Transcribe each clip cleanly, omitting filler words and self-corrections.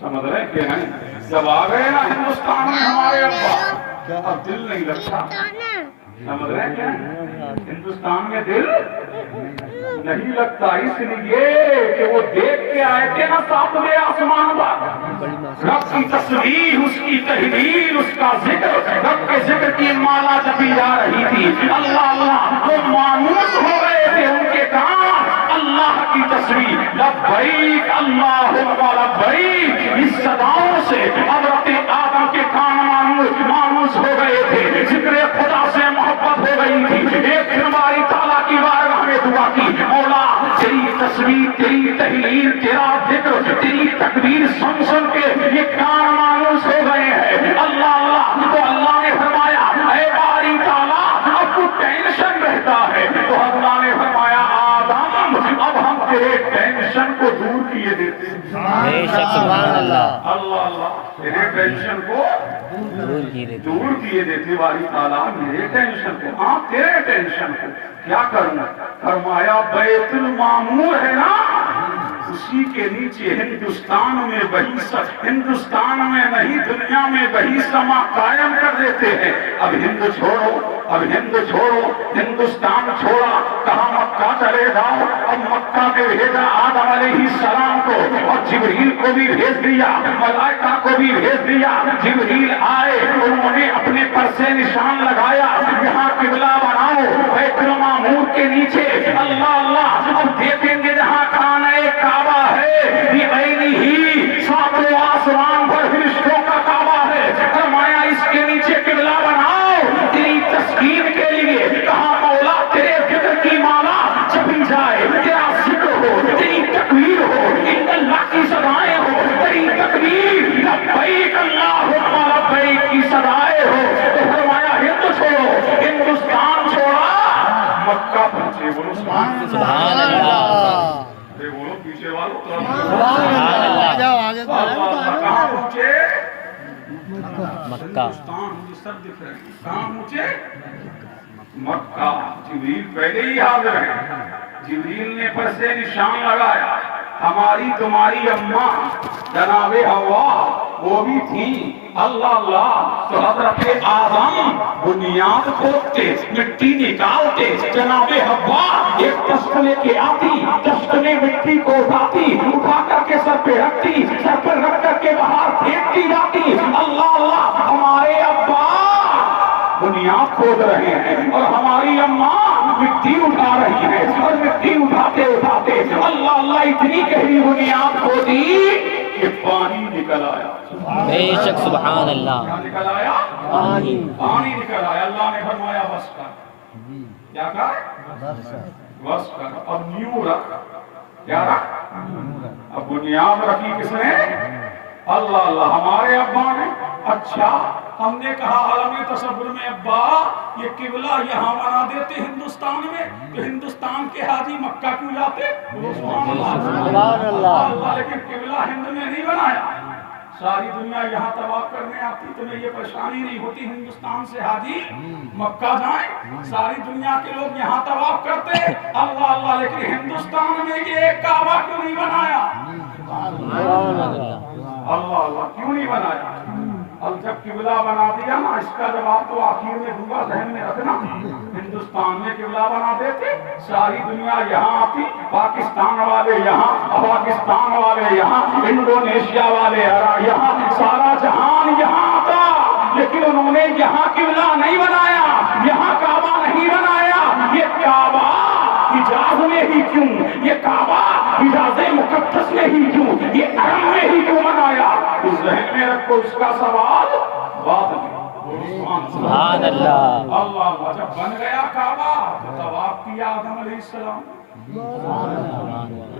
سمجھ رہے کہ نہیں؟ جب آ گئے نا ہندوستان میں ہمارے ابا، اب دل نہیں لگتا، سمجھ رہے کیا؟ ہندوستان میں دل نہیں لگتا، اس لیے کہ وہ دیکھ کے آئے تھے نا ساتویں آسمان پر، رب کی تصویر، اس کی تحریر، اس کا ذکر، رب کے ذکر کی مالا جپی جا رہی تھی، اللہ اللہ، وہ مانوس ہو گئے تھے ان کے کام اللہ کی تصویر، لبیک اللہم لبیک، اس صداؤں سے حضرت آدم کے کان مانوس ہو گئے تھے، ذکر خدا سے محبت ہو گئی تھی، ایک پھر ہماری تعالیٰ کی بارگاہ میں دعا کی، مولا تیری تصویر، تیری تحریر، تیرا ذکر، تیری تکبیر سن سن کے یہ کان مانوس ہو گئے ہیں، اللہ اللہ، تو اللہ نے فرمایا اے باری تعالیٰ اب تو ٹینشن رہتا ہے، تو اللہ نے فرمایا آدم اب ہم تیرے ٹینشن کو دور کیے دیتے ہیں، بے شک سبحان اللہ، اللہ اللہ، تیرے ٹینشن کو دور کیے دیتے باری تعالیٰ، میرے ٹینشن کو، ہاں تیرے ٹینشن کو کیا کرنا، فرمایا بیت المعمور ہے نا اسی کے نیچے ہندوستان میں وہی ہندوستان میں نہیں دنیا میں وہی سما قائم کر دیتے ہیں، اب ہند چھوڑو، اب ہند چھوڑو، ہندوستان چھوڑا، کہاں مکہ چلے جاؤ، اب مکہ میں بھیجا آدم علیہ السلام کو اور جبریل کو بھی بھیج دیا، ملائکہ کو بھی بھیج دیا، جبریل آئے انہوں نے اپنے پر سے نشان لگایا، یہاں قبلہ بناؤ بیت المعمور کے نیچے، اللہ اللہ، اب دیکھیں گے جہاں کان کعبہ ہے بعینہ، ساتوں آسمان پر فرشتوں کا کعبہ ہے، فرمایا اس کے نیچے قبلہ بناؤ تیری تسکین کے لیے، کہاں مولا تیرے ذکر کی مالا جپی جائے، تیرا ذکر ہو، تیری تکبیر ہو، ان اللہ کی صدائیں ہو، تیری تکبیر لبیک اللہم لبیک کی صدائیں ہو، تو فرمایا ہند چھوڑو، ہندوستان چھوڑا، مکہ پہنچے، بولو سبحان اللہ، بولو پیچھے والوں، کہاں پہنچے؟ مکہ، ہندوستان، مجھے سب دکھ رہے ہیں، کہاں پہنچے؟ مکہ، جبریل پہلے ہی حاضر ہے، جبریل نے پر سے نشان لگایا، ہماری تمہاری اماں جناب حوا وہ بھی تھی، اللہ اللہ، تو حضرت آدم بنیاد کھودتے، مٹی نکالتے، جناب حوا ایک دست لے کے آتی، دست میں مٹی کو اٹھاتی، اٹھا کر کے سر پہ رکھتی، سر پر رکھ کر کے باہر پھینکتی جاتی، اللہ اللہ، ہمارے ابا بنیاد کھود رہے ہیں اور ہماری اماں مٹی اٹھا رہی ہے، اور مٹی اٹھاتے اٹھاتے اللہ اللہ اتنی گہری بنیاد کھودی کہ پانی نکل آیا، بے شک سبحان اللہ، کیا نکل آیا؟ پانی نکل آیا، اللہ نے فرمایا بس کر، کیا کر؟ بس کر، اب نیو رکھ، کیا رکھ؟ اب بنیاد رکھی کس نے؟ اللہ اللہ، ہمارے ابا نے، اچھا ہم نے کہا عالمی تصور میں ابا یہ قبلہ یہاں بنا دیتے ہندوستان میں، تو ہندوستان کے حاجی مکہ کیوں جاتے؟ سبحان اللہ، لیکن قبلہ ہند میں نہیں بنایا، ساری دنیا یہاں طواف کرنے آتی، تمہیں یہ پریشانی نہیں ہوتی ہندوستان سے حاجی مکہ جائیں، ساری دنیا کے لوگ یہاں طواف کرتے، اللہ اللہ، لیکن ہندوستان میں یہ کعبہ کیوں نہیں بنایا؟ اللہ اللہ، کیوں نہیں بنایا؟ اب جب قبلہ بنا دیا نا، اس کا جواب تو آخر میں دوں گا، ذہن میں رکھنا، ہندوستان میں قبلہ بنا دیتے، ساری دنیا یہاں آتی، پاکستان والے یہاں، پاکستان والے یہاں، انڈونیشیا والے یہاں، سارا جہان یہاں آتا، لیکن انہوں نے یہاں قبلہ نہیں بنایا، یہاں کعبہ نہیں بنایا، یہ کعبہ حجاز میں ہی کیوں، یہ کعبہ حجاز مقدس میں ہی کیوں، یہ حرم میں ہی کیوں بنایا؟ اس ذہن میں رکھو، اس کا سوال بعد میں، سبحان اللہ، اللہ جب بن گیا کعبہ تو طواف کیا آدم علیہ السلام،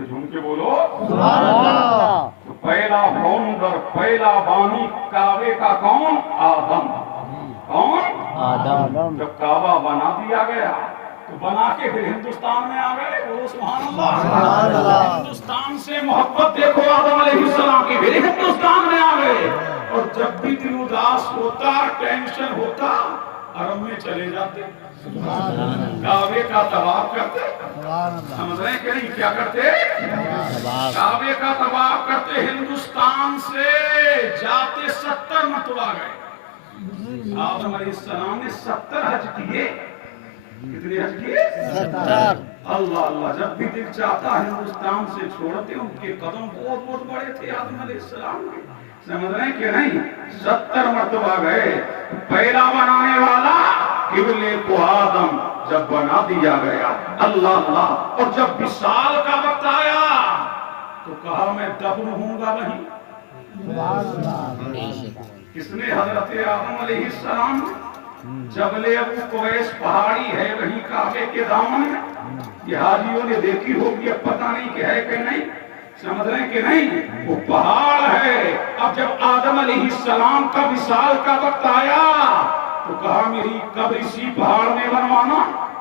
جھوم کے بولو سبحان اللہ، تو پہلا فاؤنڈر، پہلا بانی کعبے کا کون؟ آدم، کون؟ آدم، جب کعبہ بنا دیا گیا تو بنا کے پھر ہندوستان میں آ گئے، بولو سبحان اللہ، ہندوستان سے محبت دیکھو آدم علیہ السلام کی، پھر ہندوستان میں آ گئے، اور جب بھی دل اداس ہوتا، ٹینشن ہوتا، عرب میں چلے جاتے کعبے کا طواف کرتے سمجھ رہے ہیں کہ نہیں کیا کرتے کعبے کا طواف کرتے ہندوستان سے جاتے 70 مرتبہ گئے آدم علیہ السلام نے 70 حج کیے کتنے حج کیے 70 اللہ اللہ جب بھی دل چاہتا ہندوستان سے چھوڑتے ان کے قدم بہت بہت بڑے تھے آدم علیہ السلام کے سمجھ رہے ہیں کہ نہیں 70 مرتبہ گئے پہلا بنانے والا قبلے کو آدم جب بنا دیا گیا اللہ اللہ اور جب وصال کا وقت آیا تو کہا میں دفن ہوں گا وہیں کس نے حضرت آدم علیہ السلام جبل ابو قویس پہاڑی ہے وہیں کعبے کے دامن میں یہ حاجیوں نے دیکھی ہوگی اب پتہ نہیں کہ ہے کہ نہیں سمجھ رہے ہیں کہ نہیں وہ پہاڑ ہے اب جب آدم علیہ السلام کا وصال کا وقت آیا تو کہا میری قبر اسی پہاڑ میں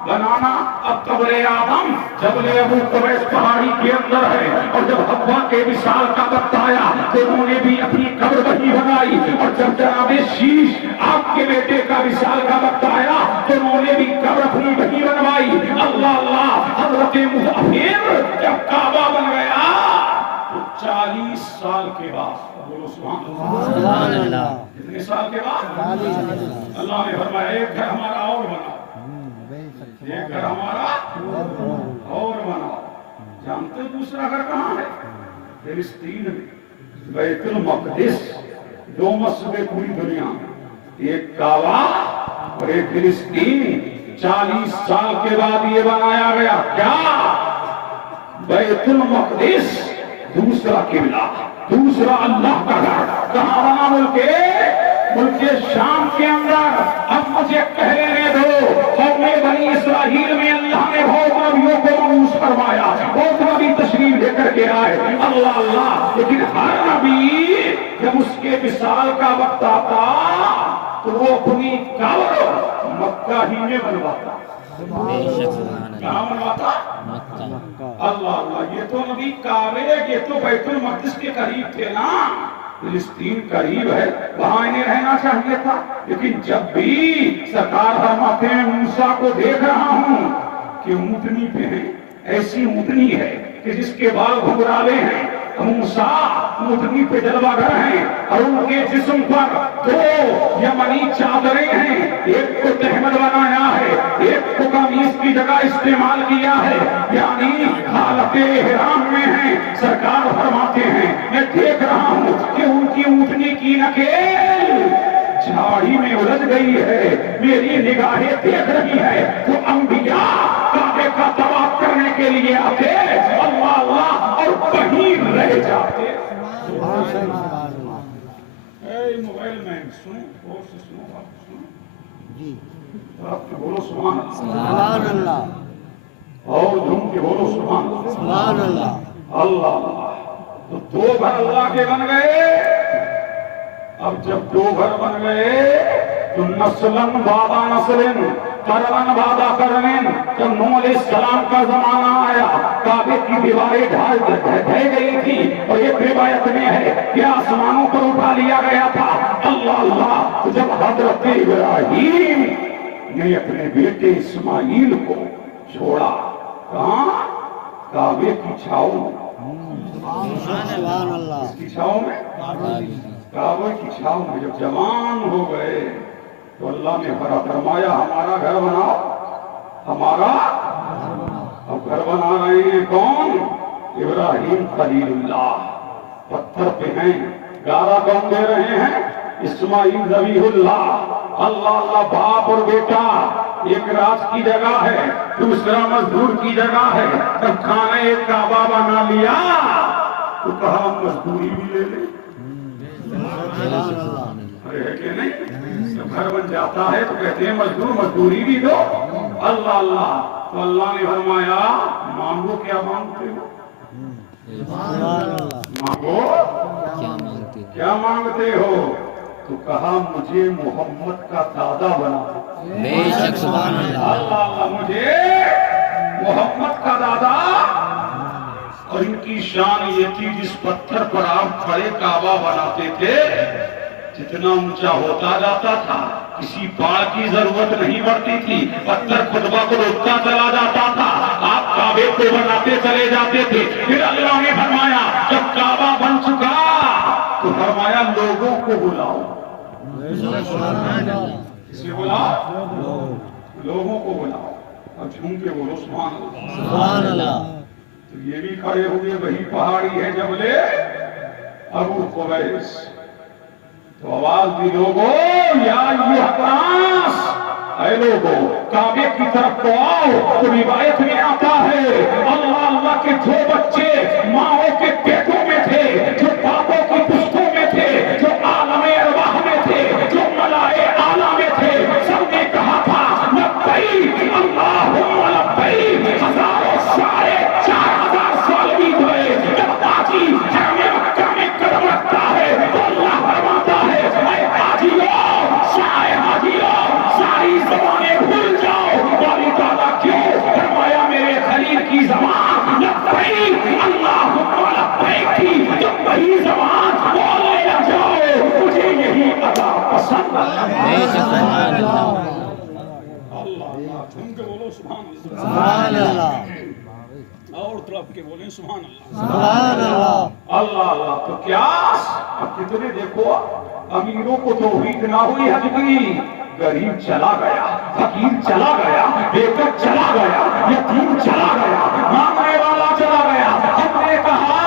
بنانا اب قبر آدم جبل ابو قویس پہاڑی کے اندر ہے اور جب حوا کے وصال کا وقت آیا تو انہوں نے بھی اپنی قبر وہیں بنائی اور جب جناب شیش آپ کے بیٹے کا وصال کا وقت آیا تو انہوں نے بھی قبر اپنی وہیں بنوائی اللہ اللہ حضرت مظفر جب کعبہ بن گیا تو 40 سال کے بعد بولو سبحان اللہ کتنے سال کے بعد اللہ نے فرمایا ایک گھر ہمارا اور بناؤ ایک گھر ہمارا اور بناؤ جانتے دوسرا گھر کہاں ہے فلسطین میں بیت المقدس 2 مسجدیں پوری دنیا میں ایک کعبہ اور ایک فلسطین 40 سال کے بعد یہ بنایا گیا کیا بیت المقدس دوسرا قبلہ دوسرا اللہ کا گھر کہاں بنا ملک شام کے اندر اب مجھے کہہ لینے دو قوم بنی اسرائیل میں اللہ نے بہت نبیوں کو مبعوث فرمایا بہت نبی تشریف لے کر کے آئے اللہ اللہ لیکن ہر نبی جب اس کے وصال کا وقت آتا تو وہ اپنی قبر مکہ ہی میں بنواتا کہاں بنواتا اللہ اللہ یہ تو نبی کعبے یہ تو بیت المقدس کے قریب تھے نا فلسطین قریب ہے وہاں انہیں رہنا چاہیے تھا لیکن جب بھی سرکار فرماتے ہیں موسیٰ کو دیکھ رہا ہوں کہ اونٹنی پہ ہے ایسی اونٹنی ہے کہ جس کے بال گھبرالے ہیں موسیٰ اونٹنی پہ جلوہ گر ہیں اور ان کے جسم پر 2 یمنی چادریں ہیں ایک کو تحمل بنایا ہے ایک کو قمیص کی جگہ استعمال کیا ہے یعنی حالت احرام میں ہیں سرکار فرماتے ہیں میں دیکھ رہا ہوں کہ ان کی اونٹنی کی نکیل جھاڑی میں الجھ گئی ہے میری نگاہیں دیکھ رہی ہے تو انبیاء کعبے کا طواف کرنے کے لیے آتے اللہ اللہ اور وہیں رہ جاتے اے موبائل مین سنو اور سے سنو آپ سنو آپ بولو سبحان اللہ اور جھوم کے بولو سبحان اللہ اللہ تو 2 گھر اللہ کے بن گئے اب جب 2 گھر بن گئے تو نسلن بابا نسلن کرن بابا کرن جب نوح علیہ السلام کا زمانہ آیا کعبے کی دیواریں ڈھہ گئی تھی اور ایک روایت میں ہے کہ آسمانوں پر اٹھا لیا گیا تھا اللہ اللہ جب حضرت ابراہیم نے اپنے بیٹے اسماعیل کو چھوڑا کہاں کعبے کی چھاؤں کی چھاؤں میں کعبے کی چھاؤں میں جب جوان ہو گئے تو اللہ نے فرمایا ہمارا گھر بناؤ ہمارا اب گھر بنا رہے ہیں کون ابراہیم خلیل اللہ پتھر پہ ہیں گارا کون دے رہے ہیں اسماعیل ذبیح اللہ اللہ اللہ باپ اور بیٹا ایک راج کی جگہ ہے دوسرا مزدور کی جگہ ہے جب کھانے ایک کعبہ بنا لیا تو کہا مزدوری بھی لے لیں ارے ہے کہ نہیں جب گھر بن جاتا ہے تو کہتے ہیں مزدوری بھی دو اللہ اللہ تو اللہ نے فرمایا مانگو کیا مانگتے ہو مانگو کیا مانگتے ہو تو کہا مجھے محمد کا دادا بنا اللہ اللہ مجھے محمد کا دادا اور ان کی شان یہ تھی جس پتھر پر آپ کھڑے کعبہ بناتے تھے جتنا اونچا ہوتا جاتا تھا کسی پاڑ کی ضرورت نہیں پڑتی تھی، پتھر خود بخود اٹھتا چلا جاتا تھا، آپ کعبے کو بناتے چلے جاتے تھے۔ پھر اللہ نے فرمایا جب کعبہ بن چکا تو فرمایا لوگوں کو بلاؤ، کسی بلاؤ، لوگوں کو بلاؤ، اور جھوم کے بولو سبحان اللہ۔ سبحان اللہ۔ تو یہ بھی کھڑے ہوئے، وہی پہاڑی ہے جبل ابو قبیس، تو آواز دی لوگوں یا ایھا الناس، اے لوگوں کعبے کی طرف تو آؤ۔ تو روایت میں آتا ہے اللہ کے جو بچے ماؤں کے پیٹوں میں تھے، جو باپوں کی پشتوں میں تھے، جو عالم ارواح میں تھے، جو ملائے اعلیٰ میں تھے، سب نے کہا تھا لبیک اللہم لبیک۔ ہزاروں سائے 4000 سال بیت گئے، جب حاجی حرم مکہ میں قدم رکھتا ہے تو اللہ فرماتا ہے اے حاجیوں، سائے حاجیوں، ساری زبانیں بھول جاؤ۔ باری تعالیٰ کیوں؟ فرمایا میرے خلیل کی زبان لبیک اللہم لبیک تھی، جب وہی زبان بولنے لگ جاؤ مجھے یہی ادا پسند ہے۔ سبحان اللہ۔ اللہ جھوم کے بولو سبحان اللہ، سبحان اللہ۔ اور طرف کے بولیں سبحان اللہ، سبحان اللہ۔ اللہ اللہ۔ تو کیا اب کتنے دیکھو امیروں کو توفیق نہ ہوئی حج کی، غریب چلا گیا، فقیر چلا گیا، بیکر چلا گیا، یتیم چلا گیا، مانگنے والا چلا گیا۔ ہم نے کہا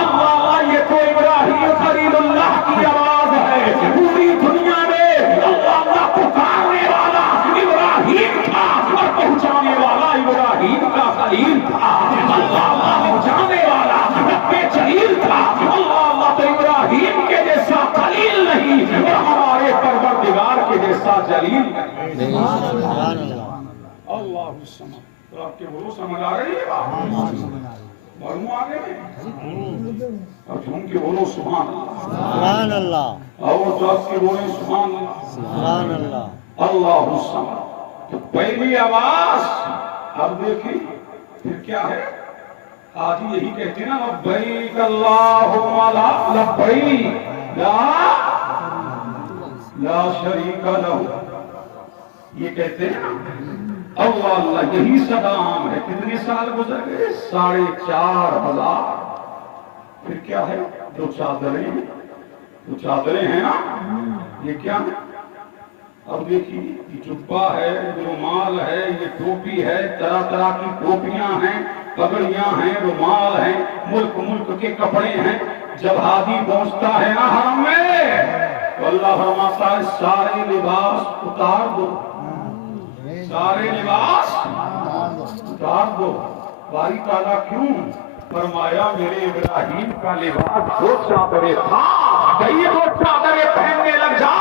اللہ یہ تو ابراہیم خلیل اللہ کی آواز ہے، پوری دنیا میں اللہ پکارنے والا ابراہیم تھا اور پہنچانے والا ابراہیم کا خلیل تھا۔ اللہ پہنچانے والا رب جلیل تھا۔ اللہ تو ابراہیم کے جیسا خلیل نہیں اور ہمارے پروردگار کے جیسا جلیل نہیں۔ سبحان اللہ۔ اللہ سمجھ تو آپ کے بولو سمجھ آ رہی ہے بات؟ بڑھوں آگے میں اور جھوم کے بولو سبحان اللہ، سبحان اللہ۔ اور جو آپ کے بولیں سبحان اللہ، سبحان اللہ۔ اللہ سمجھ۔ تو پہلی آواز اب دیکھیں پھر کیا ہے، آج یہی کہتے ہیں نا لبیک اللہم لبیک لا شریک لہ، یہ کہتے ہیں اللہ اللہ، یہی صدا عام ہے۔ کتنے سال گزر گئے؟ 4500۔ پھر کیا ہے؟ دو چادریں ہیں نا، یہ کیا ہے؟ اب دیکھیے یہ جبہ ہے، یہ رومال ہے، یہ ٹوپی ہے، طرح طرح کی ٹوپیاں ہیں، پگڑیاں ہیں، رومال ہیں، ملک ملک کے کپڑے ہیں۔ جب حاجی پہنچتا ہے نا حرم میں تو اللہ فرماتا ہے سارے لباس اتار دو، سارے لباس اتار دو۔ باری تعالیٰ کیوں؟ فرمایا میرے ابراہیم کا لباس دو چادریں تھا، کئی دو چادریں پہننے لگ جاؤ،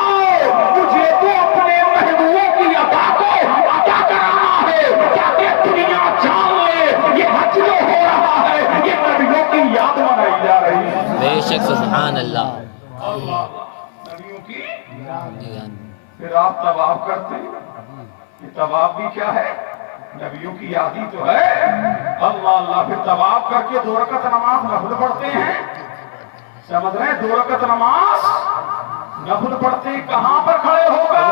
مجھے تو اپنے محبوبوں کی عطا کو عطا کرانا ہے تاکہ دنیا جان لے یہ حج جو ہو رہا ہے یہ نبیوں کی یاد منائی جا رہی ہے۔ بے شک سبحان اللہ۔ اللہ نبیوں کی پھر آپ طواف کرتے ہیں، یہ طواف بھی کیا ہے؟ نبیوں کی یادی تو ہے۔ اللہ اللہ پھر طواف کر کے 2 رکعت نماز نفل پڑھتے ہیں، سمجھ رہے ہیں؟ 2 رکعت نماز نفل پڑھتے ہیں، کہاں پر کھڑے ہو کر؟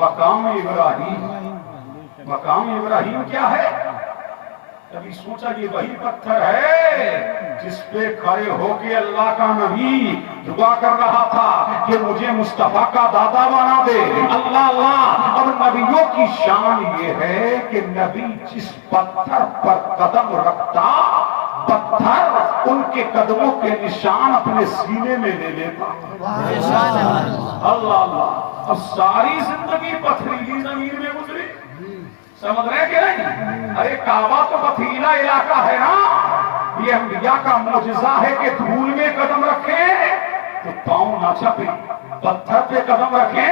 مقام ابراہیم۔ مقام ابراہیم کیا ہے؟ کبھی سوچا یہ وہی پتھر ہے جس پہ کھڑے ہو کے اللہ کا نبی دعا کر رہا تھا کہ مجھے مصطفیٰ کا دادا بنا دے۔ اللہ اللہ، اب نبیوں کی شان یہ ہے کہ نبی جس پتھر پر قدم رکھتا پتھر ان کے قدموں کے نشان اپنے سینے میں لے لیتا۔ اللہ اللہ، اب ساری زندگی پتھریلی زمین میں گزری، سمجھ رہے کہ نہیں؟ ارے کعبہ تو پتھریلا علاقہ ہے نا، یہ انبیاء کا معجزہ ہے کہ دھول میں قدم رکھیں تو پاؤں نہ چھپے، پتھر پہ قدم رکھیں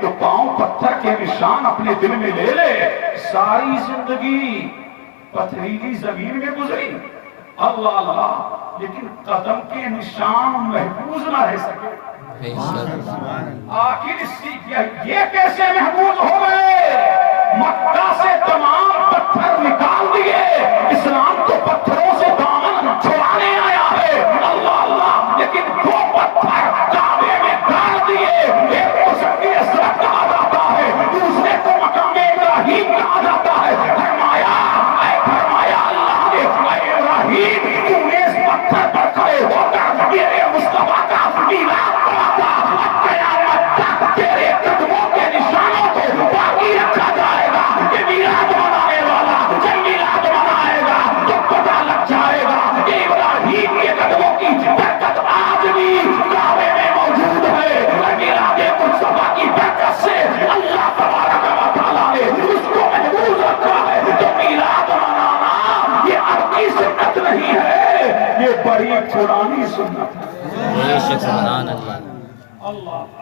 تو پاؤں پتھر کے نشان اپنے دل میں لے لے۔ ساری زندگی پتھریلی زمین میں گزری، اللہ اللہ، لیکن قدم کے نشان محفوظ نہ رہ سکے۔ آخر یہ کیسے محفوظ ہو گئے؟ مکہ سے تمام پتھر نکال دیے، اسلام تو پتھروں سے دامن چھڑانے آیا ہے، اللہ اللہ، لیکن 2 پتھر کعبے میں ڈال دیے، ایک تو سکتی میلاد مناتا اور قیامت تک تیرے قدموں کے نشانوں کو باقی رکھا جائے گا. یہ میلاد منانے والا جب میلاد منائے گا تو پتہ لگ جائے گا کہ ابراہیم کے قدموں کی برکت آج بھی کعبے میں موجود ہے. اور میلاد مصطفیٰ کی برکت سے اللہ تبارک و تعالیٰ نے اس کو محفوظ رکھا ہے. تو میلاد منانا یہ اپنی سنت نہیں ہے, یہ بڑی پرانی سنت ہے. بے شک سبحان اللہ. اللہ